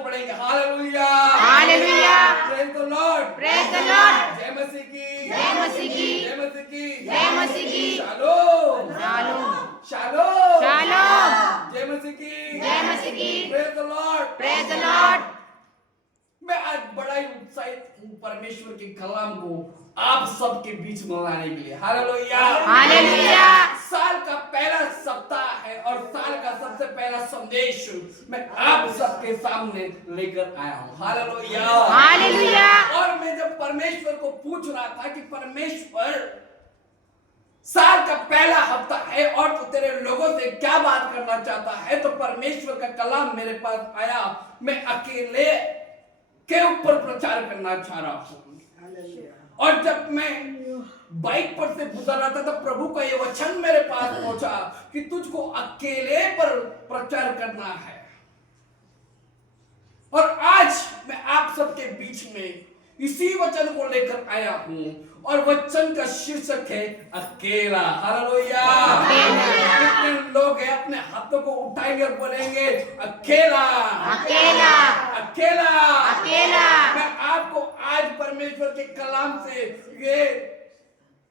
को पढ़ेंगे। Hallelujah, hallelujah, praise the Lord, praise the Lord, जय मसीह की, जय मसीह की, जय मसीह की, जय मसीह की, शालोम, शालोम, शालोम, शालोम, जय मसीह की, जय मसीह की, praise the Lord, praise the Lord. मैं आज बड़ा ही उत्साहित हूँ परमेश्वर के कलाम को आप सबके बीच में लाने के लिए। Hallelujah, hallelujah. साल का पहला सप्ताह है और साल का सबसे पहला संदेश मैं आप सबके सामने लेकर आया हूँ। Hallelujah, hallelujah. और मैं जब परमेश्वर को पूछ रहा था कि परमेश्वर साल का पहला हफ्ता है और तू तेरे लोगों से क्या बात करना चाहता है, तो परमेश्वर का कलाम मेरे पास आया। मैं अकेले के ऊपर प्रचार करना चाह रहा हूँ। और जब मैं बाइक पर से गुजर रहा था तो प्रभु का ये वचन मेरे पास पहुंचा कि तुझको अकेले पर प्रचार करना है। और आज मैं आप सबके बीच में इसी वचन को लेकर आया हूं और वचन का शीर्षक है अकेला। हालेलुया, कितने लोग हैं अपने हाथों को उठाएंगे और बोलेंगे अकेला, अकेला, अकेला, अकेला। मैं आपको आज परमेश्वर के कलाम से ये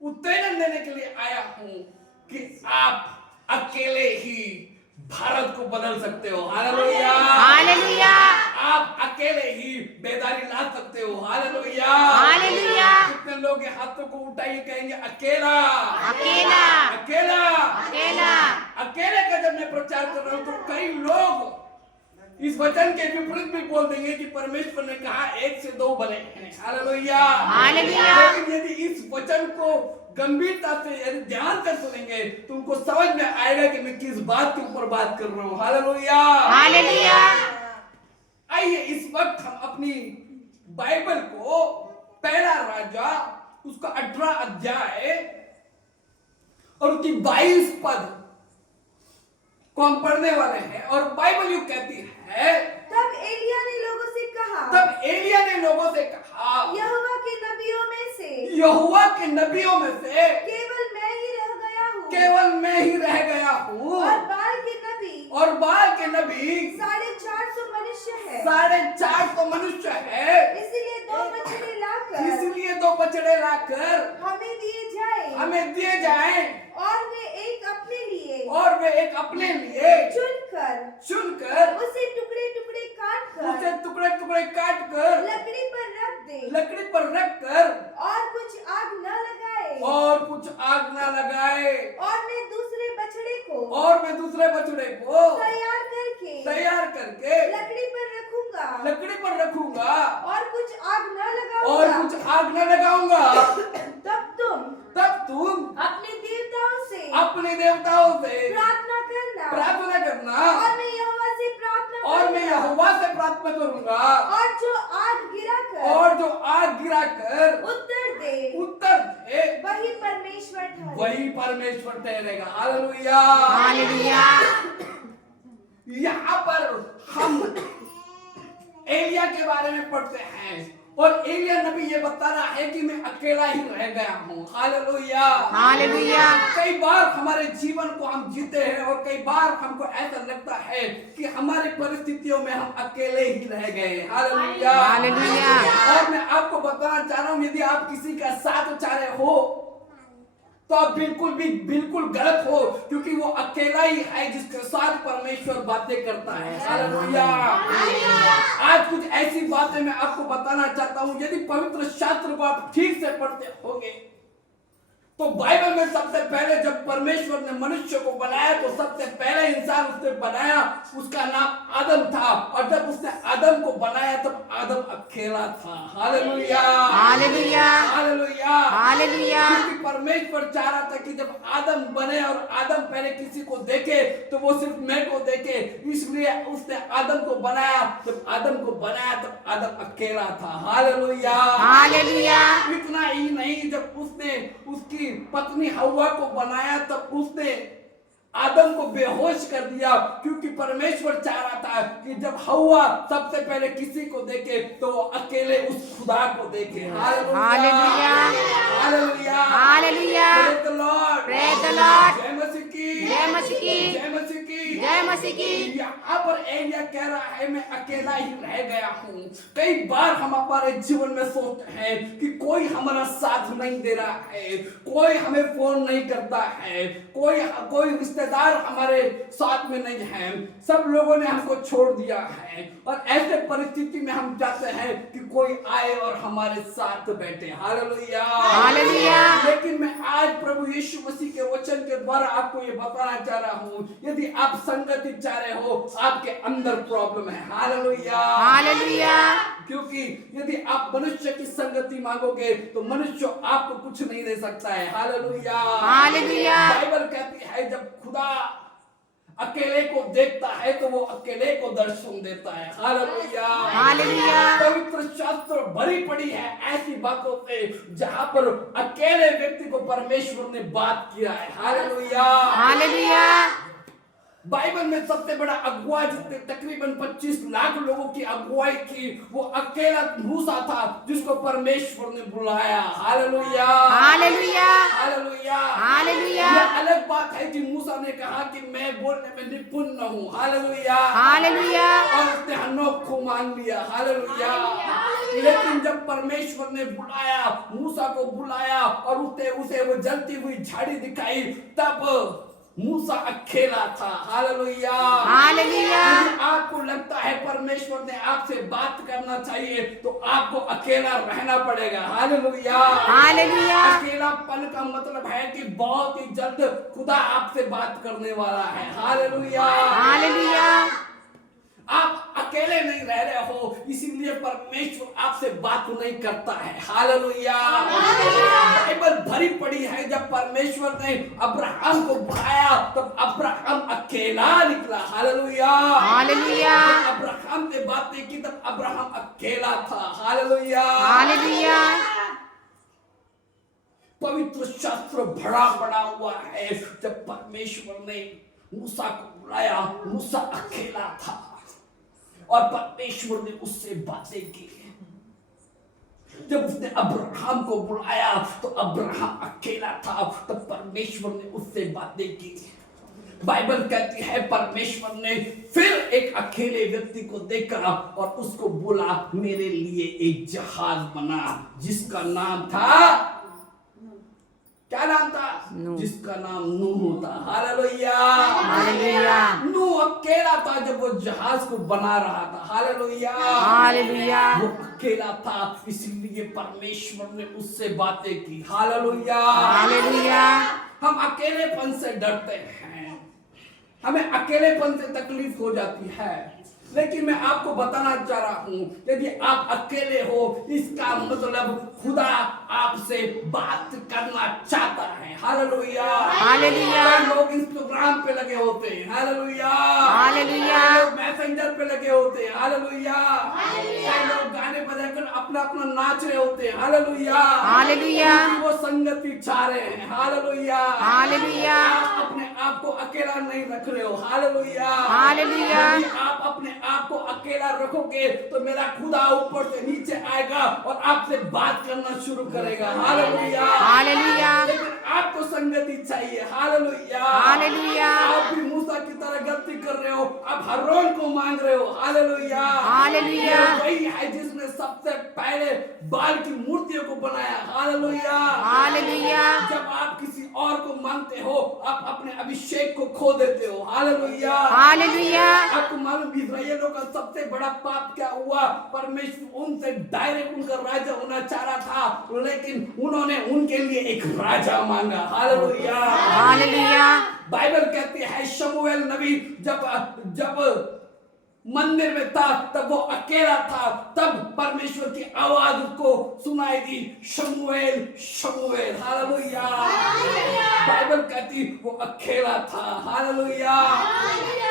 उत्तेजन देने के लिए आया हूं कि आप अकेले ही भारत को बदल सकते हो। हालेलुया, हालेलुया, आप अकेले ही बेदारी ला सकते हो। Hallelujah, hallelujah. कितने लोग ये हाथों को उठाइए कहेंगे अकेला, अकेला, अकेला, अकेला। अकेले का जब मैं प्रचार कर रहा हूं तो कई लोग इस वचन के विपरीत भी बोल देंगे कि परमेश्वर ने कहा 1 से 2 बने हैं। Hallelujah, hallelujah. लेकिन यदि इस वचन को गंभीरता से यदि ध्यान से सुनेंगे तो उनको समझ में आएगा कि मैं किस बात के ऊपर बात कर रहा हूँ। Hallelujah, hallelujah. आइए इस वक्त हम अपनी बाइबल को पहला राजा उसका 18 अध्याय और उसकी 22 पद को हम पढ़ने वाले हैं। और बाइबल यूं कहती है, तब एलिया ने लोगों से कहा, तब एलिया ने लोगों से कहा, यहोवा के नबियों में से यहोवा के नबियों में से केवल मैं ही रह गया हूँ, केवल मैं ही रह गया हूँ और बाल के नबी और बाल के नबी 450 मनुष्य है। 450 मनुष्य है। इसलिए 2 बछड़े लाकर इसलिए 2 बछड़े लाकर हमें दिए जाए, हमें दिए जाएं और वे एक अपने लिए और वे एक अपने लिए चुनकर उसे टुकड़े टुकड़े काट उसे कर टुकड़े टुकड़े काट कर लकड़ी पर रख दे, लकड़ी पर रख कर और कुछ आग न लगाए। और कुछ आग ना लगाए। और मैं दूसरे बछड़े को और मैं दूसरे बछड़े को तैयार करके लकड़ी पर रखूंगा और कुछ आग ना लगाऊंगा। तब तुम अपने अपने देवताओं से प्रार्थना करना, और मैं यहोवा से प्रार्थना करूंगा और जो आग गिराकर उत्तर दे वही परमेश्वर ठहरेगा। Hallelujah, hallelujah. यहाँ पर हम एलिया के बारे में पढ़ते हैं और एलिया नबी ये बता रहा है कि मैं अकेला ही रह गया हूँ। Hallelujah, hallelujah. कई बार हमारे जीवन को हम जीते हैं और कई बार हमको ऐसा लगता है कि हमारी परिस्थितियों में हम अकेले ही रह गए। Hallelujah, hallelujah. और मैं आपको बताना चाह रहा हूँ, यदि आप किसी का साथ चाह रहे हो तो आप बिल्कुल गलत हो, क्योंकि वो अकेला ही है जिसके साथ परमेश्वर बातें करता है। हालेलुया, आज कुछ ऐसी बातें मैं आपको बताना चाहता हूँ। यदि पवित्र शास्त्र को आप ठीक से पढ़ते होंगे तो बाइबल में सबसे पहले जब परमेश्वर ने मनुष्य को बनाया तो सबसे पहले इंसान उसने बनाया, उसका नाम आदम था। और जब उसने आदम को बनाया तब आदम अकेला था। Hallelujah, hallelujah, hallelujah, hallelujah. क्योंकि परमेश्वर चाह रहा था कि जब आदम बने और आदम पहले किसी को देखे तो वो सिर्फ मैं को देखे, इसलिए उसने आदम को बनाया। जब आदम को बनाया तब आदम अकेला था। Hallelujah, hallelujah. इतना ही नहीं, जब उसने उसकी पत्नी हव्वा को बनाया तब उसने आदम को बेहोश कर दिया, क्योंकि परमेश्वर चाह रहा था कि जब हव्वा सबसे पहले किसी को देखे तो वो अकेले उस खुदा को देखे। Hallelujah, hallelujah, hallelujah, hallelujah. Praise the Lord, praise the Lord. जय मसीह की, जय मसीह की, जय मसीह की, जय मसीह की। यहाँ पर एलिया कह रहा है मैं अकेला ही रह गया हूँ। कई बार हम हमारे जीवन में सोचते हैं कि कोई हमारा साथ नहीं दे रहा है, कोई हमें फोन नहीं करता है, कोई रिश्तेदार हमारे साथ में नहीं है, सब लोगों ने हमको छोड़ दिया है। और ऐसे परिस्थिति में हम चाहते हैं कि कोई आए और हमारे साथ बैठे। Hallelujah, hallelujah. लेकिन मैं आज प्रभु यीशु मसीह के वचन के द्वारा आपको ये बताना चाह रहा हूँ, यदि आप संगति चाह रहे हो, आपके अंदर प्रॉब्लम है। Hallelujah, hallelujah. क्योंकि यदि आप मनुष्य की संगति मांगोगे तो मनुष्य आपको कुछ नहीं दे सकता है। Hallelujah, hallelujah. बाइबल कहती है जब खुदा अकेले को देखता है तो वो अकेले को दर्शन देता है। Hallelujah, hallelujah. पवित्र शास्त्र भरी पड़ी है ऐसी बातों से जहां पर अकेले व्यक्ति को परमेश्वर ने बात किया है। Hallelujah, hallelujah. बाइबल में सबसे बड़ा अगुवा जिसने तकरीबन 25 लाख लोगों की अगुवाई की, वो अकेला मूसा था जिसको परमेश्वर ने बुलाया। Hallelujah, hallelujah. Hallelujah, hallelujah. ये अलग बात है कि मूसा ने कहा कि मैं बोलने में निपुण न हूँ। Hallelujah, hallelujah. और उसने हनोक को मान लिया। हालेलुया, लेकिन जब परमेश्वर ने बुलाया, मूसा को बुलाया और उसे वो जलती हुई झाड़ी दिखाई, तब मूसा अकेला था। Hallelujah, hallelujah. यदि आपको लगता है परमेश्वर ने आपसे बात करना चाहिए तो आपको अकेला रहना पड़ेगा। Hallelujah, hallelujah. अकेलापन का मतलब है कि बहुत ही जल्द खुदा आपसे बात करने वाला है। Hallelujah, hallelujah. आप अकेले नहीं रह रहे हो, इसीलिए परमेश्वर आपसे बात नहीं करता है। हालेलुया, बाइबल भरी पड़ी है जब परमेश्वर ने अब्राहम को बुलाया तब अब्राहम अकेला निकला। Hallelujah, hallelujah. जब अब्राहम ने बातें की तब अब्राहम अकेला था। Hallelujah, hallelujah. पवित्र शास्त्र भरा पड़ा हुआ है। जब परमेश्वर ने मूसा को बुलाया, मूसा अकेला था और परमेश्वर ने उससे बातें की। जब उसने अब्राहम को बुलाया तो अब्राहम अकेला था, तब परमेश्वर ने उससे बातें की। बाइबल कहती है परमेश्वर ने फिर एक अकेले व्यक्ति को देखा और उसको बोला मेरे लिए एक जहाज बना जिसका नाम था, क्या नाम था? जिसका नाम नूह था। Hallelujah, hallelujah. नूह अकेला था जब वो जहाज को बना रहा था। Hallelujah, hallelujah. वो अकेला था, इसीलिए परमेश्वर ने उससे बातें की। Hallelujah, hallelujah. हम अकेलेपन से डरते हैं, हमें अकेलेपन से तकलीफ हो जाती है, लेकिन मैं आपको बताना चाह रहा हूं यदि आप अकेले हो इसका मतलब खुदा आपसे बात करना चाहता है। Hallelujah, hallelujah. कई लोग इंस्टाग्राम पे लगे होते हैं। Hallelujah, hallelujah. कई लोग मैसेंजर पे लगे होते हैं। हालेलुया, कई लोग गाने बजाकर अपना अपना नाच रहे होते हैं। Hallelujah, hallelujah. क्योंकि वो संगति चाह रहे हैं। Hallelujah, hallelujah. आप अपने आप को अकेला नहीं रख रहे हो। Hallelujah, hallelujah. यदि आप अपने आप को अकेला रखोगे तो मेरा खुदा ऊपर से नीचे आएगा और आपसे बात करना शुरू करेगा। Hallelujah, hallelujah. लेकिन आपको संगति चाहिए। Hallelujah, hallelujah. आप भी मूसा की तरह गलती कर रहे हो, आप हरोन को मांग रहे हो। Hallelujah, hallelujah. ये वही है जिसने सबसे पहले बाल की मूर्तियों को बनाया। Hallelujah, hallelujah. जब आप किसी और को मांगते हो आप अपने अभिषेक को खो देते हो। Hallelujah, hallelujah. आपको मालूम इस्राएलियों का सबसे बड़ा पाप क्या हुआ? परमेश्वर उनसे डायरेक्ट उनका राजा होना चाह रहा था, लेकिन उन्होंने उनके लिए एक राजा मांगा। Hallelujah, hallelujah. बाइबल कहती है शमूएल नबी जब मंदिर में था तब वो अकेला था, तब परमेश्वर की आवाज उसको सुनाई दी, शमूएल शमूएल। हालेलुया, बाइबल कहती वो अकेला था। Hallelujah,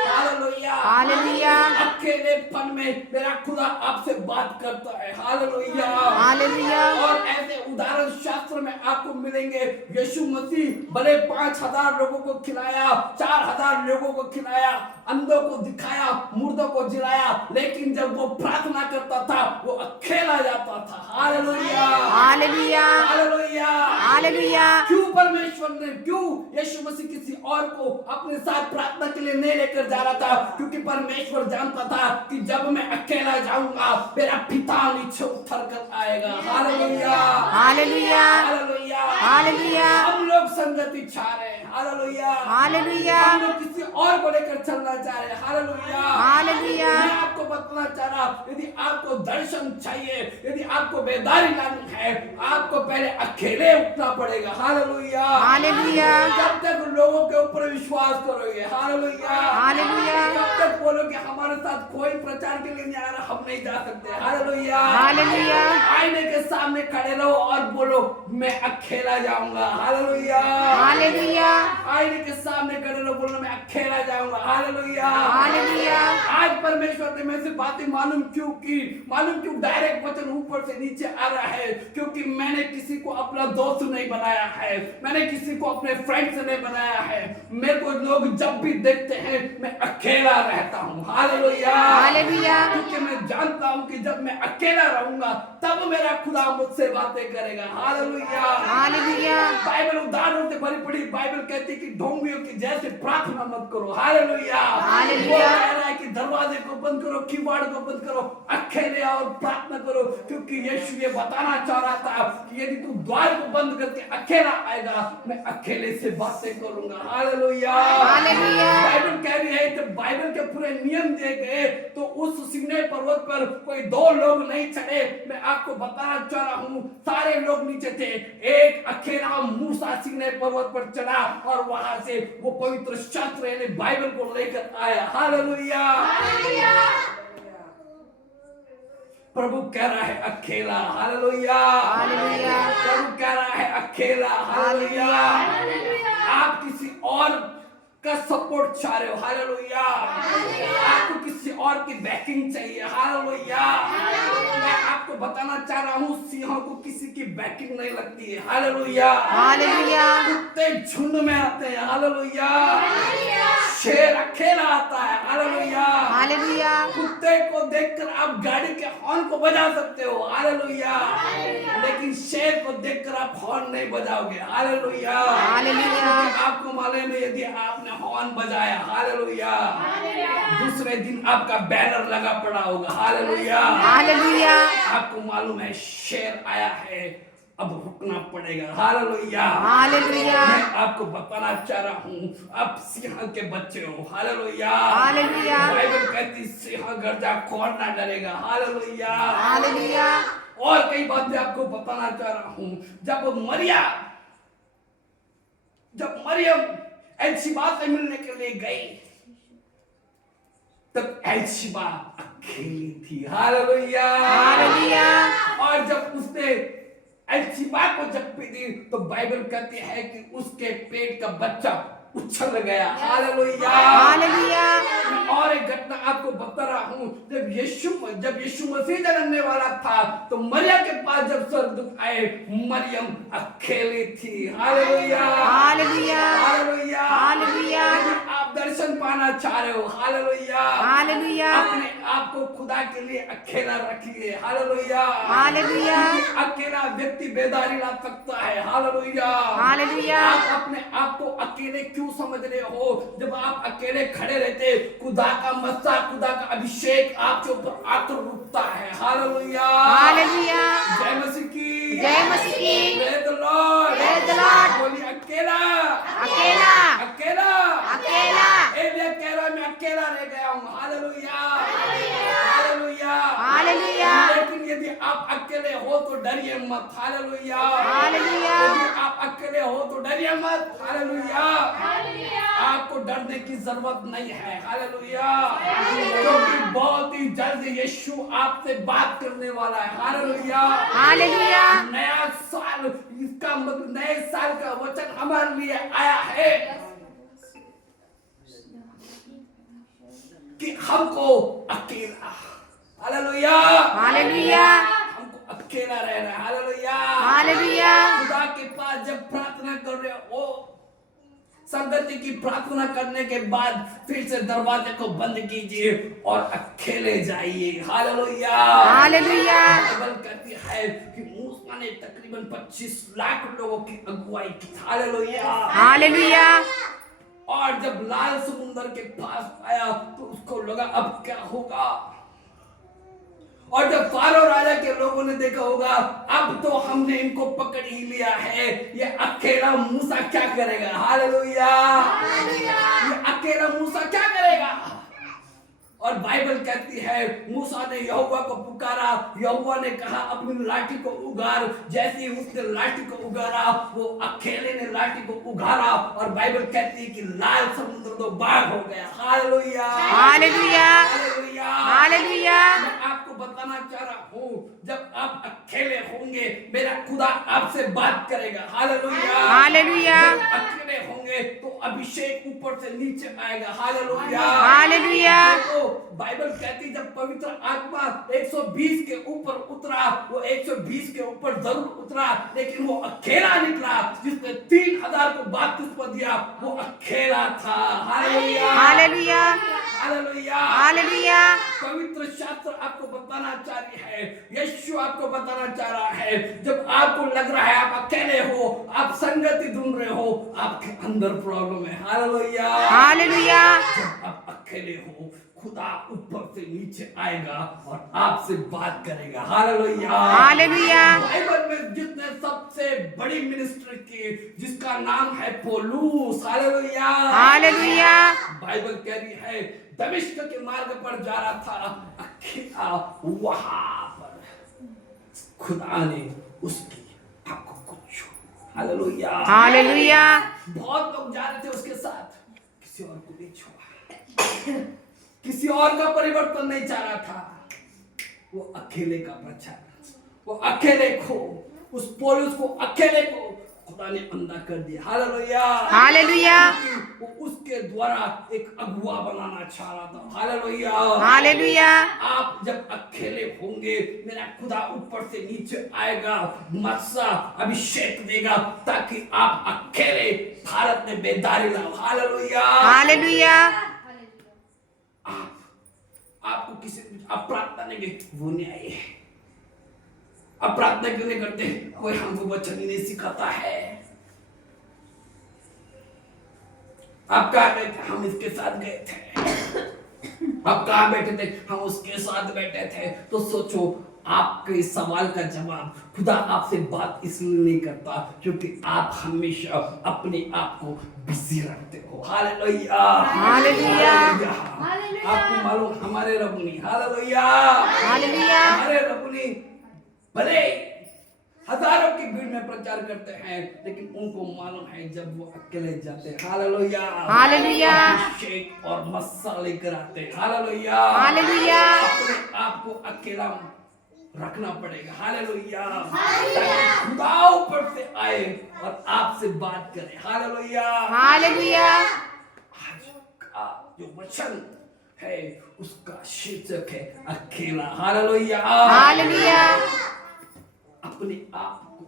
hallelujah, hallelujah. अकेलेपन में मेरा खुदा आपसे बात करता है। Hallelujah, hallelujah. और ऐसे उदाहरण शास्त्र में आपको मिलेंगे। यीशु मसीह भले 5,000 लोगों को खिलाया, 4,000 लोगों को खिलाया, अंधों को दिखाया, मुर्दों को जिलाया, लेकिन जब वो प्रार्थना करता था वो अकेला जाता था। Hallelujah, hallelujah. Hallelujah, hallelujah. क्यों परमेश्वर ने क्यों यीशु मसीह किसी और को अपने साथ प्रार्थना के लिए नहीं लेकर जा रहा था, क्योंकि परमेश्वर जानता था कि जब मैं अकेला जाऊंगा मेरा पिता नीचे उतर कर आएगा। हालेलुया, हालेलुया, हालेलुया, हालेलुया, हम लोग संगति चाह रहे हैं। हालेलुया, हालेलुया, हम लोग किसी और को लेकर चलना चाह रहे हैं। हालेलुया, हालेलुया, मैं आपको बताना चाह रहा, यदि आपको दर्शन चाहिए, यदि आपको बेदारी लानी है, आपको पहले अकेले उठना पड़ेगा। हालेलुया, हालेलुया, जब तक लोगों के ऊपर विश्वास करोगे, हालेलुया, हालेलुया, जब तक बोलोगे हमारे साथ कोई प्रचार के लिए नहीं आ रहा, हम नहीं जा सकते। हालेलुया, हालेलुया, आईने के सामने खड़े रहो और बोलो मैं अकेला जाऊंगा। हालेलुया, हालेलुया, आईने के सामने खड़े रहो, बोलो मैं अकेला जाऊंगा। हालेलुया, हालेलुया, आज परमेश्वर ने मेरे से बातें मालूम क्यों डायरेक्ट वचन ऊपर से नीचे आ रहा है, क्योंकि मैंने किसी को अपना दोस्त नहीं बनाया है, मैंने किसी को अपने फ्रेंड से नहीं बनाया है। मेरे को लोग जब भी देखते हैं मैं अकेला रहता हूँ। हालेलुया, हालेलुया, क्योंकि मैं जानता हूँ कि जब मैं अकेला रहूंगा तब मेरा खुदा मुझसे बातें करेगा। हालेलुया, हालेलुया, बाइबल उदाहरण से भरी पड़ी बाइबल कहती है कि ढोंगियों की जैसे प्रार्थना मत करो। हालेलुया, हालेलुया, वो कह रहा है कि दरवाजे को बंद करो, किवाड़ को बंद करो, अकेले आओ और प्रार्थना करो, क्योंकि यीशु ये बताना चाह रहा था कि यदि तू द्वार को बंद करके अकेला आएगा मैं अकेले से बातें करूंगा। हालेलुया, हालेलुया, बाइबल कह रही है जब बाइबल के पूरे नियम दिए गए तो उस सीनै पर्वत पर कोई दो लोग नहीं चढ़े। मैं आपको बताना चाह रहा हूँ सारे लोग नीचे थे, एक अकेला मूसा सीनै पर्वत पर चढ़ा और वहां से वो पवित्र शास्त्र यानी बाइबल को लेकर आया। हालेलुया, प्रभु कह रहा है अकेला। हालेलुया, हालेलुया, प्रभु कह रहा है अकेला। हालेलुया, आप किसी और का सपोर्ट चाह रहे हो। हालेलुया, आपको किसी और की बैकिंग चाहिए। हालेलुया, मैं आपको बताना चाह रहा हूँ सिंहों को किसी की बैकिंग नहीं लगती है। हालेलुया, हालेलुया, कुत्ते झुंड में आते हैं। हालेलुया, शेर अकेला आता है। हालेलुया, हालेलुया, कुत्ते को देखकर आप गाड़ी के हॉर्न को बजा सकते हो। हालेलुया, लेकिन शेर को देखकर आप हॉर्न नहीं बजाओगे। हालेलुया, हालेलुया, आपको मालूम है यदि आपने हॉर्न बजाया, हालेलुया, दूसरे दिन आपका बैनर लगा पड़ा होगा। हालेलुया, हालेलुया, आपको मालूम है शेर आया है, अब रुकना पड़ेगा। हालेलुया, हालेलुया, मैं आपको बताना चाह रहा हूँ आप सिंह के बच्चे हो। हालेलुया, हालेलुया, बाइबल कहती सिंह गर्जा कौन ना डरेगा। हालेलुया, हालेलुया, और कई बातें आपको बताना चाह रहा हूँ। जब मरियम एलशिबा से मिलने के लिए गई तब एलशिबा अकेली थी। हालेलुया, हालेलुया, और जब उसने एलशिबा को जप्पी दी तो बाइबल कहती है कि उसके पेट का बच्चा उछल गया। हालेलुया, हालेलुया, और एक घटना आपको बता रहा हूँ, जब यीशु मसीह जन्मने वाला था तो मरियम के पास जब स्वर्गदूत आए मरियम अकेली थी। हालेलुया, हालेलुया, हालेलुया, हालेलुया, यदि आप दर्शन पाना चाह रहे हो, हालेलुया, हालेलुया, अपने आप को खुदा के लिए अकेला रखिए। हालेलुया, हालेलुया, अकेला व्यक्ति बेदारी ला सकता है। हालेलुया, हालेलुया, आप अपने आप को अकेले क्यों समझ रहे हो? जब आप अकेले खड़े रहते खुदा का मस्सा, खुदा का अभिषेक आपके ऊपर आकर रुकता है। हालेलुया, हालेलुया, जय मसीह की, जय मसीह की, praise the Lord, praise the Lord, बोलिए अकेला, अकेला, अकेला, अकेला, एलिया कह रहा है मैं अकेला रह गया हूँ। हालेलुया, हालेलुया, हालेलुया, लेकिन यदि आप अकेले हो तो डरिए मत। हालेलुया, हालेलुया, यदि आप अकेले हो तो डरिए मत। हालेलुया, आपको डरने की जरूरत नहीं है। हालेलुया, क्योंकि बहुत ही जल्द यीशु आपसे बात करने वाला है। हालेलुया, हालेलुया, नया साल, इसका मतलब नए साल का वचन हमारे लिए आया है कि हमको अकेला, हालेलुया, हालेलुया, हमको अकेला रहना है। हालेलुया, हालेलुया, खुदा के पास जब प्रार्थना कर रहे हो, संगति की प्रार्थना करने के बाद फिर से दरवाजे को बंद कीजिए और अकेले जाइए। हालेलुया, हालेलुया, बाइबल कहती है कि मूसा ने तकरीबन 25 लाख लोगों की अगुवाई की। हालेलुया। हालेलुया। और जब लाल समुंदर के पास आया तो उसको लगा अब क्या होगा। और जब फारो राजा के लोगों ने देखा होगा अब तो हमने इनको पकड़ ही लिया है, ये अकेला मूसा क्या करेगा। हालेलुया। ये अकेला मूसा क्या करेगा। और बाइबल कहती है मूसा ने यहोवा को पुकारा, यहोवा ने कहा अपनी लाठी को उगार। जैसे ही उसने लाठी को उगारा वो अकेले ने लाठी को उगारा और बाइबल कहती है कि लाल समुद्र तो बाढ़ हो गया। हालेलुया। हालेलुया। हालेलुया। हालेलुया। मैं आपको बताना चाह रहा हूँ जब आप अकेले होंगे मेरा खुदा आपसे बात करेगा। हालेलुया। हालेलुया। जब अकेले होंगे तो अभिषेक ऊपर से नीचे आएगा। हालेलुया। हालेलुया। देखो बाइबल कहती जब पवित्र आत्मा 120 के ऊपर उतरा, वो 120 के ऊपर जरूर उतरा लेकिन वो अकेला निकला। जिसने 3000 को बपतिस्मा दिया वो अकेला था। हालेलुया। हालेलुया। हालेलुया। हालेलुया। पवित्र शास्त्र आपको बताना चाह रही है, यीशु आपको बताना चाह रहा है जब आपको लग रहा है आप अकेले हो, आप संगति ढूंढ रहे हो, आपके अंदर प्रॉब्लम है। हालेलुया। हालेलुया। जब आप अकेले हो खुदा ऊपर से नीचे आएगा और आपसे बात करेगा। हालेलुया। हालेलुया। बाइबल में जितने सबसे बड़ी मिनिस्ट्री की जिसका नाम है पौलुस। हालेलुया। हालेलुया। बाइबल कह रही है दमिश्क के मार्ग पर जा रहा था अकेला, वहां पर खुदा ने उसकी आंखों को छुआ। हालेलुया। हालेलुया। बहुत लोग जा रहे थे उसके साथ, किसी और को नहीं छुआ, किसी और का परिवर्तन नहीं चाह रहा था, वो अकेले का प्रचार, वो अकेले को, उस पौलुस को अकेले को खुदा ने अंधा कर दिया। हालेलुया। हालेलुया। वो उसके द्वारा एक अगुआ बनाना चाह रहा था। हालेलुया। हालेलुया। आप जब अकेले होंगे मेरा खुदा ऊपर से नीचे आएगा, मस्सा अभिषेक देगा ताकि आप अकेले भारत में बेदारी लाओ। हालेलुया। हालेलुया। आपको किसी आप प्रार्थना नहीं करते वो न्याय है। आप प्रार्थना क्यों नहीं करते, कोई हमको वचन ही नहीं सिखाता है। आप कहाँ गए थे, हम इसके साथ गए थे। आप कहाँ बैठे थे, हम उसके साथ बैठे थे। तो सोचो आपके इस सवाल का जवाब खुदा आपसे बात इसलिए नहीं करता क्योंकि आप हमेशा अपने आप को बिजी रखते हो। हालेलुया। हालेलुया। आपको मालूम हमारे रबुनी, हालेलुया, हालेलुया। हमारे रबुनी भले हजारों की भीड़ में प्रचार करते हैं लेकिन उनको मालूम है जब वो अकेले जाते हैं। हालेलुया। हालेलुया। अभिषेक और मस्सा लेकर आते हैं। हालेलुया। हालेलुया। अपने आप को अकेला रखना पड़ेगा। हालेलुया। ताकि खुदा ऊपर से आए और आपसे बात करे। हालेलुया। हालेलुया। आज का जो वचन है उसका शीर्षक है अकेला। हालेलुया। हालेलुया। अपने आप को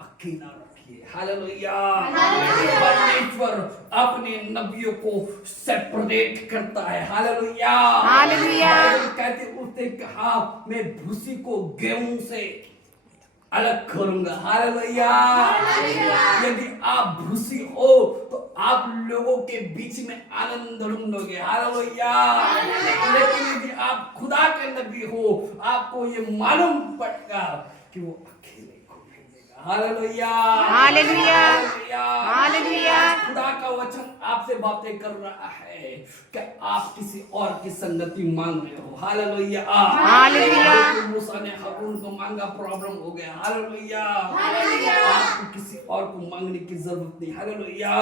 अकेला रखिए। हालेलुया। हालेलुया। परमेश्वर अपने नबियों को सेपरेट करता है। हालेलुया। हालेलुया। बाइबल कहते उसने कहा मैं भूसी को गेहूं से अलग करूंगा। हालेलुया। यदि आप भूसी हो तो आप लोगों के बीच में आनंद ढूंढोगे। हालेलुया। लेकिन यदि आप खुदा के नबी हो आपको ये मालूम पड़ेगा कि वो अकेले को भेजेगा। हालेलुया। हालेलुया। हालेलुया। हालेलुया। खुदा का वचन आपसे बातें कर रहा है कि आप किसी और की संगति मांग रहे हो। हालेलुया। हालेलुया। मूसा ने हारून को मांगा, प्रॉब्लम हो गया। हालेलुया। हालेलुया। आपको किसी और को मांगने की जरूरत नहीं। हालेलुया।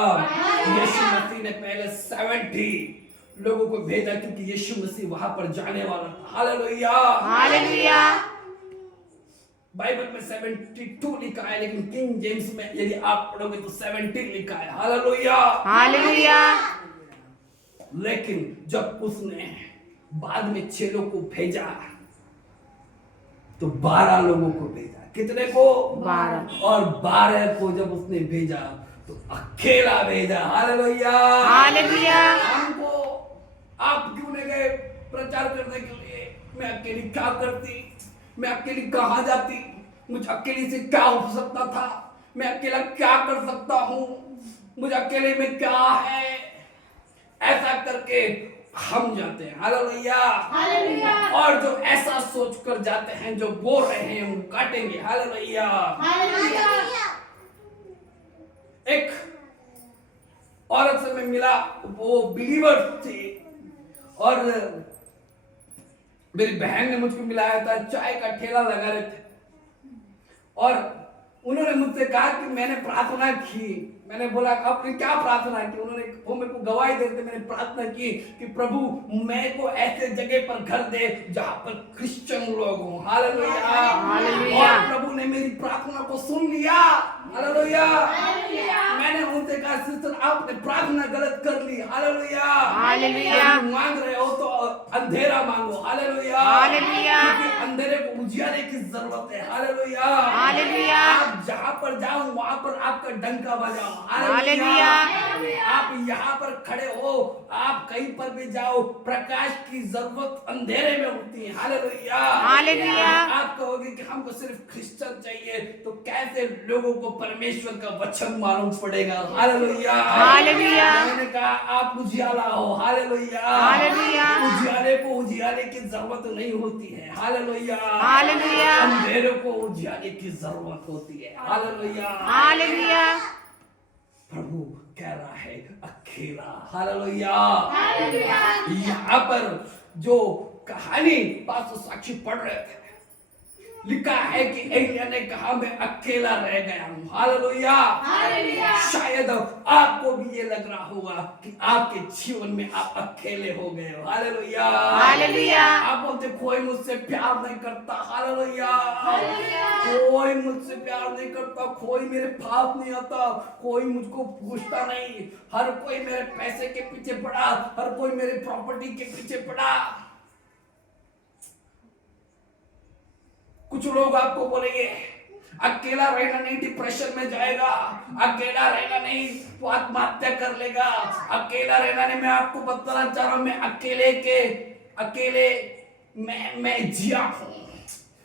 यीशु मसीह ने पहले 70 लोगों को भेजा क्योंकि यीशु मसीह वहां पर जाने वाला था। हालेलुया। हालेलुया। बाइबल में 72 लिखा है लेकिन किंग जेम्स में यदि आप पढ़ोगे तो 70 लिखा है। हालेलुया। हालेलुया। लेकिन जब उसने बाद में 6 लोगों को भेजा तो 12 लोगों को भेजा। कितने को? 12। और 12 को जब उसने भेजा तो अकेला भेजा। हालेलुया। हालेलुया। हमको आप क्यों नहीं गए प्रचार करने के लिए? मैं अकेली क्या करती, मैं अकेली कहाँ जाती? मुझे अकेले से क्या हो सकता था, मैं अकेला क्या कर सकता हूँ, मुझे अकेले में क्या है, ऐसा करके हम जाते हैं। हालेलुया। हालेलुया। और जो ऐसा सोच कर जाते हैं, जो बोल रहे हैं वो काटेंगे। हालेलुया। हालेलुया। एक औरत से मैं मिला, वो बिलीवर थी और मेरी बहन ने मुझको मिलाया था, चाय का ठेला लगा रहे थे और उन्होंने मुझसे कहा कि मैंने प्रार्थना की। मैंने बोला आपने क्या प्रार्थना की? उन्होंने वो मेरे को गवाही देते, मैंने प्रार्थना की कि प्रभु मेरे को ऐसे जगह पर घर दे जहां पर क्रिश्चियन लोग हों। हालेलुया। हालेलुया। और प्रभु ने मेरी प्रार्थना को सुन लिया। हालेलुया। हालेलुया। मैंने उनसे कहा सिस्टर आपने प्रार्थना गलत कर ली। हालेलुया। हालेलुया। तुम मांग रहे हो तो अंधेरा मांगो। हालेलुया। हालेलुया। क्योंकि अंधेरे को उजियारे की जरूरत है। हालेलुया। हालेलुया। आप जहां पर जाओ वहां पर आपका डंका बजाओ। हालेलुया। आप यहाँ पर खड़े हो, आप कहीं पर भी जाओ, प्रकाश की जरूरत अंधेरे में होती है। हालेलुया। हालेलुया। आप कहोगे कि हमको सिर्फ क्रिश्चियन चाहिए, तो कैसे लोगों को परमेश्वर का वचन मालूम पड़ेगा? हालेलुया। हालेलुया। मैंने कहा आप उजियाला हो। हालेलुया। हालेलुया। उजियाले को उजियाले की जरूरत नहीं होती है। हालेलुया। हालेलुया। अंधेरे को उजियाले की जरूरत होती है। हालेलुया। हालेलुया। प्रभु कह रहा है अकेला। हालेलुया। हालेलुया। यहाँ पर जो कहानी पास साक्षी पढ़ रहे थे, लिखा है कि एलिय्याह ने कहा मैं अकेला रह गया हूँ। हालेलुया। हालेलुया। शायद आपको भी ये लग रहा होगा कि आपके जीवन में आप अकेले हो गए हो। हालेलुया। हालेलुया। आप बोलते कोई मुझसे प्यार नहीं करता। हालेलुया। हालेलुया। कोई मुझसे प्यार नहीं करता, कोई मेरे पास नहीं आता, कोई मुझको पूछता नहीं, हर कोई मेरे पैसे के पीछे पड़ा, हर कोई मेरे प्रॉपर्टी के पीछे पड़ा। कुछ लोग आपको बोलेंगे अकेला रहना नहीं, डिप्रेशन में जाएगा, अकेला रहना नहीं तो आत्महत्या कर लेगा, अकेला रहना नहीं। मैं आपको बताना चाह रहा हूं, मैं अकेले मैं जिया हूं।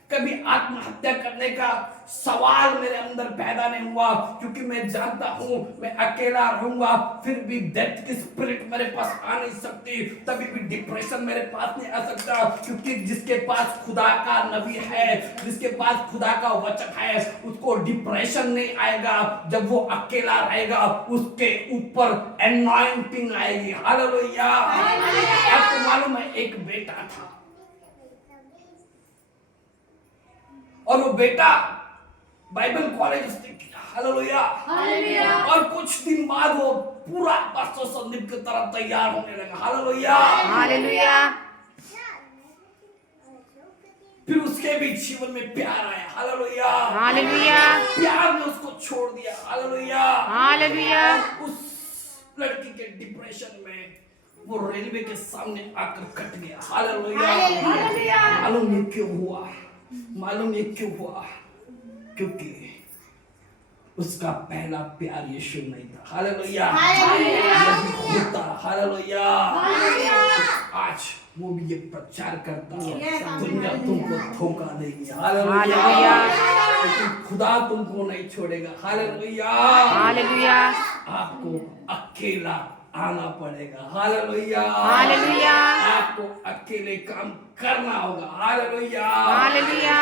कभी आत्महत्या करने का सवाल मेरे अंदर पैदा नहीं हुआ, क्योंकि मैं जानता हूं मैं अकेला रहूंगा फिर भी डेथ की स्पिरिट मेरे पास आ नहीं सकती, तभी भी डिप्रेशन मेरे पास नहीं आ सकता, क्योंकि जिसके पास खुदा का नबी है, जिसके पास खुदा का वचन है, उसको डिप्रेशन नहीं आएगा। जब वो अकेला रहेगा उसके ऊपर एनॉइंटिंग आएगी। हालेलुया। आपको मालूम है एक बेटा था और वो बेटा बाइबल कॉलेज उसने किया। हालेलुया। हालेलुया। और कुछ दिन बाद वो पूरा पास्टर संदीप की तरह तैयार होने लगा। हालेलुया। हालेलुया। फिर उसके भी जीवन में प्यार आया। हालेलुया। हालेलुया। प्यार ने उसको छोड़ दिया। हालेलुया। हालेलुया। उस लड़की के डिप्रेशन में वो रेलवे के सामने आकर कट गया। हालेलुया। हालेलुया। मालूम ये क्यों हुआ? मालूम ये क्यों हुआ? क्योंकि उसका पहला प्यार यीशु नहीं था। हालेलुया। होता। हालेलुया। आज वो भी ये प्रचार करता है, दुनिया तुमको धोखा देगी। हालेलुया। लेकिन खुदा तुमको नहीं छोड़ेगा। हालेलुया। हालेलुया। आपको अकेला आना पड़ेगा। हालेलुया। हालेलुया। आपको अकेले काम करना होगा। हालेलुया। हालेलुया।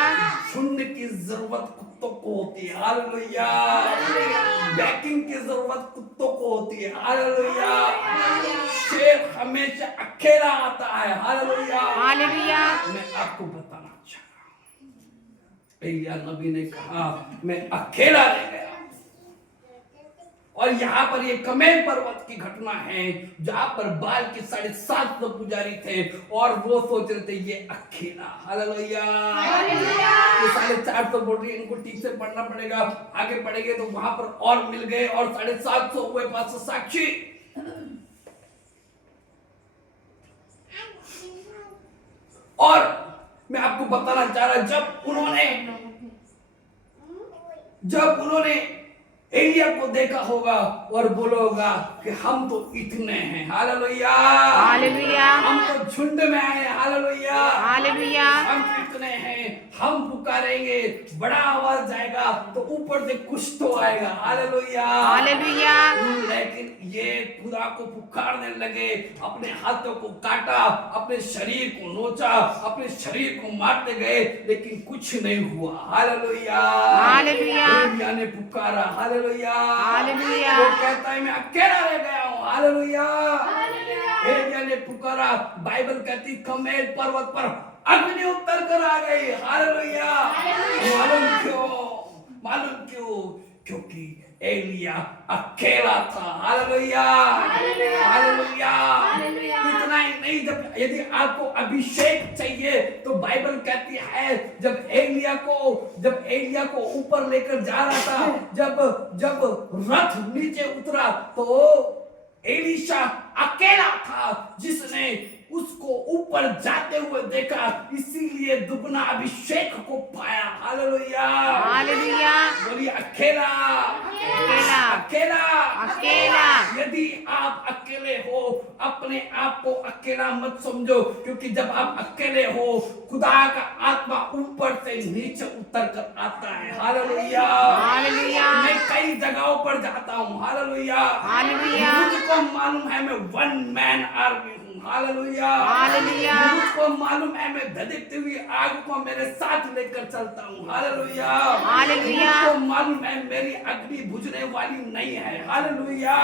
झुंड की जरूरत कुत्तों को होती है। हालेलुया। बैकिंग की जरूरत कुत्तों को होती है। हालेलुया। शेर हमेशा अकेला आता है। हालेलुया। हालेलुया। मैं आपको बताना चाह रहा हूं, एलिय्याह नबी ने कहा मैं अकेला रह गया। और यहाँ पर ये कमेल पर्वत की घटना है, जहां पर बाल के 750 पुजारी थे और वो सोच रहे थे ये अकेला। हालेलुया। ये 450 बोल रही है, इनको ठीक से पढ़ना पड़ेगा, आगे पढ़ेंगे तो वहां पर और मिल गए और 750 हुए पास साक्षी। और मैं आपको बताना चाह रहा, जब उन्होंने एलिय्याह को देखा होगा और बोला होगा कि हम तो इतने हैं। हालेलुया। हालेलुया। हम तो झुंड में आए। हालेलुया। हालेलुया। हम इतने हैं, हम पुकारेंगे, बड़ा आवाज जाएगा तो ऊपर से कुछ तो आएगा। हालेलुया, हालेलुया, लेकिन ये खुदा को पुकारने लगे, अपने हाथों को काटा, अपने शरीर को नोचा, अपने शरीर को मारते गए, लेकिन कुछ नहीं हुआ। हालेलुया, हालेलुया, एलिय्याह ने पुकारा। हालेलुया, हालेलुया, वो कहता है मैं अकेला रह गया हूँ। हालेलुया, हालेलुया, एलिय्याह ने पुकारा। बाइबल कहती कर्मेल पर्वत पर अग्नि उतर कर आ गई। हालेलुया, मालूम क्यों? क्योंकि एलिय्याह अकेला था। Hallelujah, hallelujah. इतना ही नहीं, जब यदि आपको अभिषेक चाहिए तो बाइबल कहती है जब एलिय्याह को ऊपर लेकर जा रहा था, जब रथ नीचे उतरा तो एलीशा अकेला था जिसने उसको ऊपर जाते हुए देखा, इसीलिए दुगना अभिषेक को पाया। हालेलुया, हालेलुया, बोलिए अकेला, अकेला, अकेला, अकेला। यदि आप अकेले हो, अपने आप को अकेला मत समझो, क्योंकि जब आप अकेले हो खुदा का आत्मा ऊपर से नीचे उतर कर आता है। हालेलुया, हालेलुया, मैं कई जगहों पर जाता हूँ। हालेलुया, हालेलुया, मुझको मालूम है मैं वन मैन आर्मी हूँ। हालेलुया, हालेलुया, मुझको मालूम है मैं धधकती हुई आग को मेरे साथ लेकर चलता हूँ। हालेलुया, हालेलुया, मुझको मालूम है मेरी अग्नि बुझने वाली नहीं है। हालेलुया,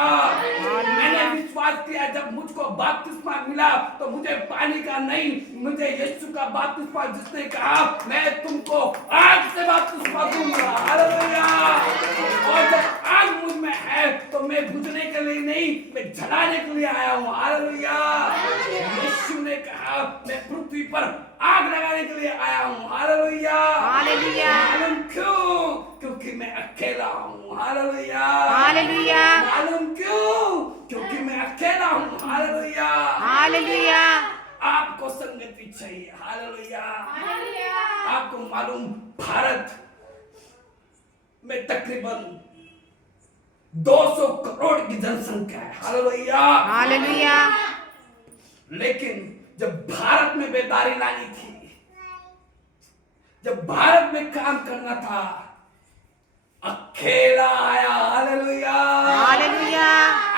मैंने विश्वास किया जब मुझको बपतिस्मा मिला तो मुझे पानी का नहीं, मुझे यीशु का बपतिस्मा, जिसने कहा मैं तुमको आग से बपतिस्मा दूंगा। हालेलुया, और जब आग मुझ में है तो मैं बुझने के लिए नहीं, मैं जलाने के लिए आया हूँ। हालेलुया, यीशु ने कहा मैं पृथ्वी पर आग लगाने के लिए आया हूँ। हालेलुया, हालेलुया, मालूम क्यों? क्योंकि मैं अकेला हूँ। हालेलुया, हालेलुया, मालूम क्यों? क्योंकि मैं अकेला हूँ। हालेलुया, हालेलुया, आपको संगति चाहिए। हालेलुया, हालेलुया, आपको मालूम भारत में तकरीबन 200 करोड़ की जनसंख्या है। हालेलुया, हालेलुया, लेकिन जब भारत में बेदारी लानी थी, जब भारत में काम करना था, अकेला आया। हालेलुया, हालेलुया,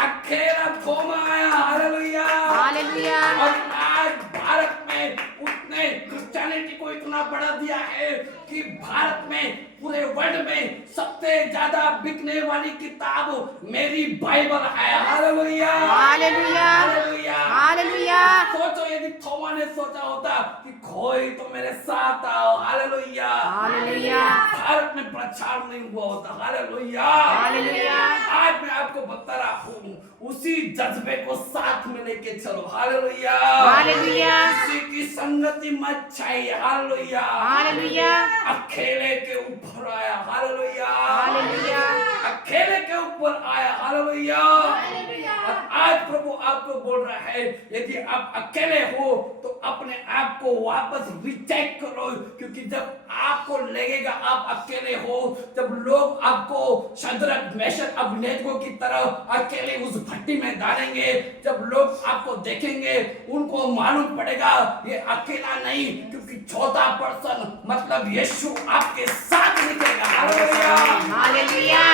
अकेला थोमा आया। हालेलुया, हालेलुया, और आज भारत में उसने क्रिश्चियनिटी को इतना बढ़ा दिया है कि भारत में, पूरे वर्ल्ड में सबसे ज्यादा बिकने वाली किताब मेरी बाइबल है। Hallelujah, hallelujah, hallelujah, hallelujah. सोचो यदि थोमा ने सोचा होता कि कोई तो मेरे साथ आओ। हालेलुया, हालेलुया, भारत में प्रचार नहीं हुआ होता। Hallelujah, hallelujah. आज मैं आपको बता रहा हूँ, उसी जज्बे को साथ में लेके चलो। हालेलुया, हालेलुया, किसी की संगति मत चाहिए। हालेलुया, हालेलुया, अकेले के ऊपर आया। हालेलुया, हालेलुया, अकेले के ऊपर आया। हालेलुया, और आज प्रभु आपको बोल रहा है यदि आप अकेले हो तो अपने आप को वापस रिचेक करो, क्योंकि जब आपको लगेगा आप अकेले हो, जब लोग आपको शद्रक मेशक अबेदनगो की तरह अकेले उस भट्टी में डालेंगे, जब लोग आपको देखेंगे उनको मालूम पड़ेगा ये अकेला नहीं, क्योंकि चौथा पर्सन मतलब यीशु आपके साथ निकलेगा। Hallelujah, hallelujah.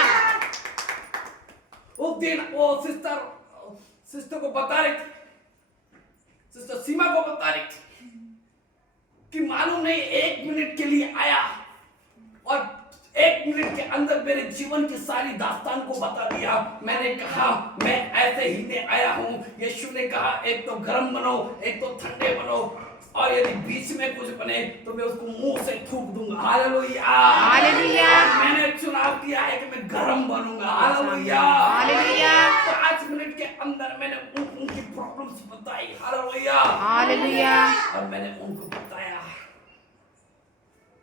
उस दिन वो सिस्टर को बता रही थी, सिस्टर सीमा को बता रही थी कि मालूम नहीं 1 मिनट के लिए आया और 1 मिनट के अंदर मेरे जीवन की सारी दास्तान को बता दिया। मैंने कहा मैं ऐसे ही नहीं आया हूँ। यीशु ने कहा एक तो गर्म बनो, एक तो ठंडे बनो, और यदि बीच में कुछ बने तो मैं उसको मुंह से थूक दूंगा। Hallelujah, hallelujah. मैंने चुनाव किया है कि मैं गर्म बनूंगा। Hallelujah, hallelujah. 5 मिनट के अंदर मैंने उनकी प्रॉब्लम्स बताई। हालेलुया, हालेलुया, और मैंने उनको बताया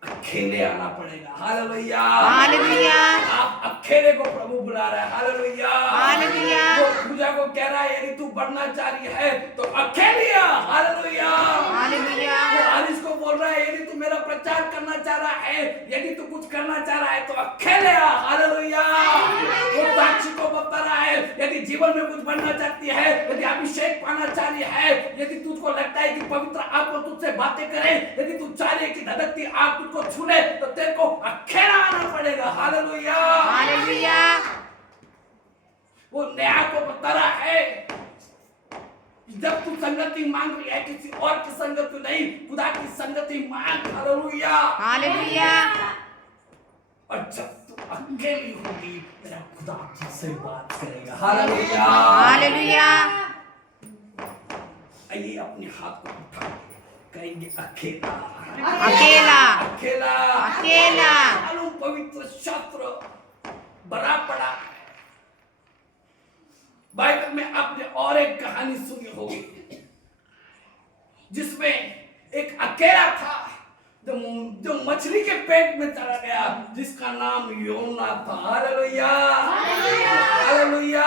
अकेले आना पड़ेगा। हालेलुया, हालेलुया, आप अकेले को प्रभु बुला रहा है। Hallelujah, hallelujah. वो पूजा को कह रहा है यदि तू बढ़ना चाह रही है तो अकेले आ। हालेलुया। हालेलुया। वो हारिस को बोल रहा है यदि तू मेरा प्रचार करना चाह रहा है, यदि तू कुछ करना चाह रहा है तो अकेले आ। हालेलुया। वो साक्षी को बता रहा है यदि जीवन में कुछ बनना चाहती है, यदि अभिषेक पाना चाह रही है, यदि तुझको लगता है कि पवित्र आत्मा तुझसे बातें करे, यदि तू चाह रही है कि धधकती आग तुझको छू ले, तो तेरे को अकेला आना पड़ेगा। हालेलुया। हालेलुया। वो न्याय को बता रहा है जब तू संगति मांग रही है किसी और की संगति नहीं, खुदा की संगति मांग। हालेलुया। हालेलुया। और जब तू अकेली होगी तेरा खुदा तुझसे बात करेगा। हालेलुया। हालेलुया। आइए अपने हाथ को उठा के कहेंगे अकेला अकेला। अकेला अकेला। मालूम पवित्र शास्त्र भरा पड़ा है। बाइबल में आपने और एक कहानी सुनी होगी जिसमें एक अकेला था जो मछली के पेट में चला गया, जिसका नाम योना था। हालेलुया। हालेलुया।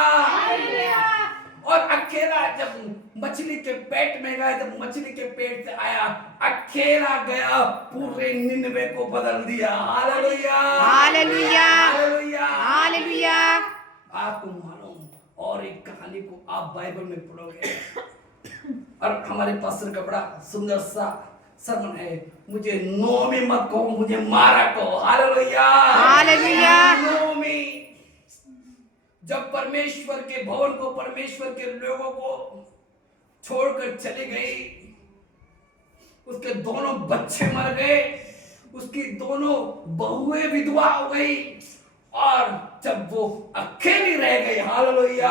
और अकेला जब मछली के पेट में गया, जब मछली के पेट से आया, अकेला गया, पूरे निनवे को बदल दिया। हालेलुया। हालेलुया। हालेलुया। हालेलुया। आपको मालूम और एक कहानी को आप बाइबल में पढ़ोगे और हमारे पास्टर का बड़ा सुंदर सा सरमन है, मुझे नोमी मत कहो, मुझे मारा कहो। हालेलुया। हालेलुया। नोमी जब परमेश्वर के भवन को, परमेश्वर के लोगों को छोड़कर चली गई, उसके दोनों बच्चे मर गए, उसकी दोनों बहुएं विधवा हो गई, और जब वो अकेली रह गई, हालेलुया,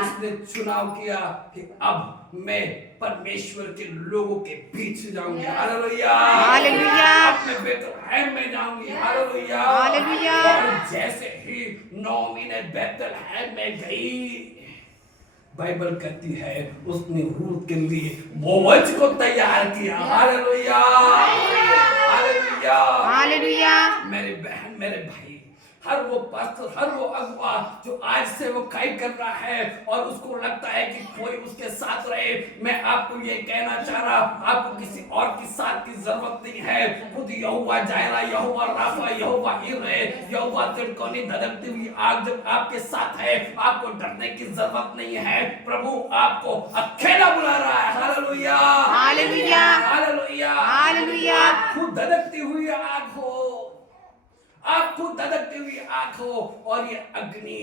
उसने चुनाव किया कि अब मैं परमेश्वर के लोगों के बीच जाऊंगी। हालेलुया। हालेलुया। अब मैं बेतलहम में जाऊंगी। हालेलुया। हालेलुया। और जैसे ही नोमी ने बेतलहम में गई, बाइबल कहती है उसने रूत के लिए भोज को तैयार किया। हालेलुया। हालेलुया। हालेलुया। मेरे बहन, मेरे भाई, हर वो पास्टर, हर वो अगुआ जो आज से वो काई कर रहा है और उसको लगता है कि कोई उसके साथ रहे, मैं आपको ये कहना चाह रहा, आपको किसी और के साथ की जरूरत नहीं है। खुद यहोवा जायरा, यहोवा राफा, यहोवा इरे, यहोवा तिरकोनी धधकती हुई आग जब आपके साथ है, आपको डरने की जरूरत नहीं है। प्रभु आपको अकेला बुला रहा है। हालेलुया। हालेलुया। हालेलुया। हालेलुया। आप खुद धधकती हुई आग हो, आप खुद धधकती हुई आग हो, और ये अग्नि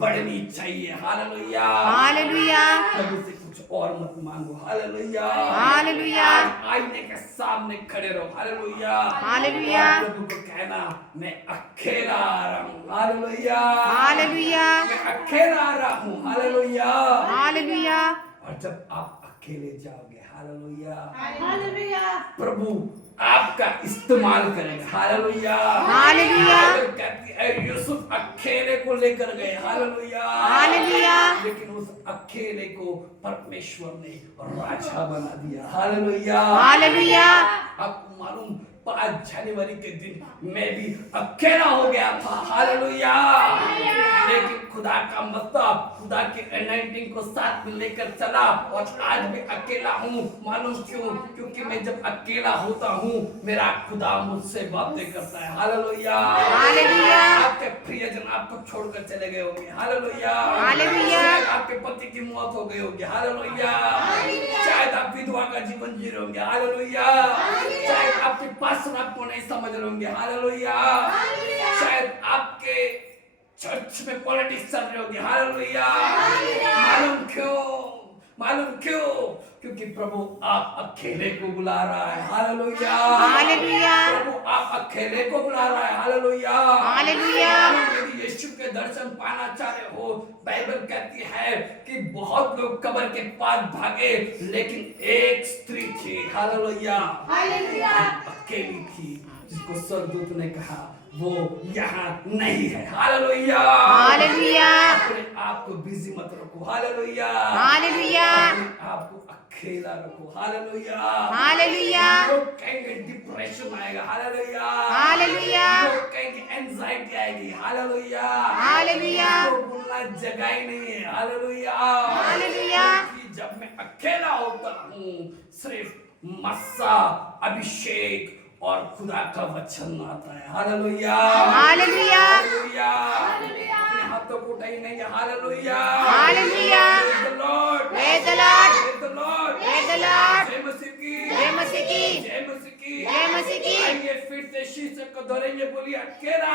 बढ़नी चाहिए। हालेलुया। हालेलुया। प्रभु से कुछ और मत मांगो। हालेलुया। हालेलुया। आईने के सामने खड़े रहो। हालेलुया। हालेलुया। और प्रभु को कहना मैं अकेला आ रहा हूँ। हालेलुया। हालेलुया। मैं अकेला आ रहा हूँ। हालेलुया। हालेलुया। और जब आप अकेले जाओगे, हालेलुया, हालेलुया। प्रभु आपका इस्तेमाल करेगा। हालेलुया। हालेलुया। कहती है यूसुफ अकेले को लेकर गए। हालेलुया। हालेलुया। लेकिन उस अकेले को परमेश्वर ने राजा बना दिया। हालेलुया। हालेलुया। आपको मालूम 5 जनवरी के दिन मैं भी अकेला हो गया था। हालेलुया। लेकिन खुदा का मतलब, खुदा के अनॉइंटिंग को साथ में लेकर चला, और आज भी अकेला हूँ। मालूम क्यों? क्योंकि मैं जब अकेला होता हूँ मेरा खुदा मुझसे बातें करता है। हालेलुया। हालेलुया। आपके प्रियजन आपको छोड़कर चले गए होंगे। हालेलुया। हालेलुया। शायद आपके पति की मौत हो गई होगी। हालेलुया। शायद आप विधवा का जीवन जी रहे होंगे। हालेलुया। शायद आपके पास आपको नहीं समझ रहे होंगे। हालेलुया। शायद आपके चर्च में पॉलिटिक्स चल रही होगी। हालेलुया। मालूम क्यों? मालूम क्यों? क्योंकि प्रभु आप अकेले को बुला रहा है। हालेलुया। हालेलुया। प्रभु आप अकेले को बुला रहा है। हालेलुया। हालेलुया। यदि यीशु के दर्शन पाना चाह रहे हो, बाइबल कहती है कि बहुत लोग कब्र के पास भागे, लेकिन एक स्त्री थी। हालेलुया। हालेलुया। अकेली थी, जिसको स्वर्गदूत ने कहा वो यहाँ नहीं है। हालेलुया। हालेलुया। अपने आप को बिजी मत रखो। हालेलुया। हालेलुया। अपने आप आपको अकेला रखो। हालेलुया। हालेलुया। लोग कहेंगे डिप्रेशन आएगा। हालेलुया। हालेलुया। लोग कहेंगे एंजाइटी आएगी। हालेलुया। हालेलुया। इसको बोलना जगह ही नहीं है। हालेलुया। हालेलुया। क्योंकि जब मैं अकेला होता हूँ सिर्फ मस्सा, अभिषेक और खुदा का वचन आता है। हालेलुया। हालेलुया। हालेलुया। अपने हाथों को उठाएंगे। Hallelujah. Hallelujah. Praise the Lord. Praise the Lord. Praise the Lord. Praise the Lord. जय मसीह की। जय मसीह की। जय मसीह की। जय मसीह की। आइए फिर से शीर्षक को दोहराएंगे। बोलिए अकेला।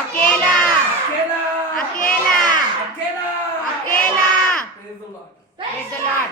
अकेला। अकेला। अकेला। अकेला। अकेला। Praise the Lord. Praise the Lord.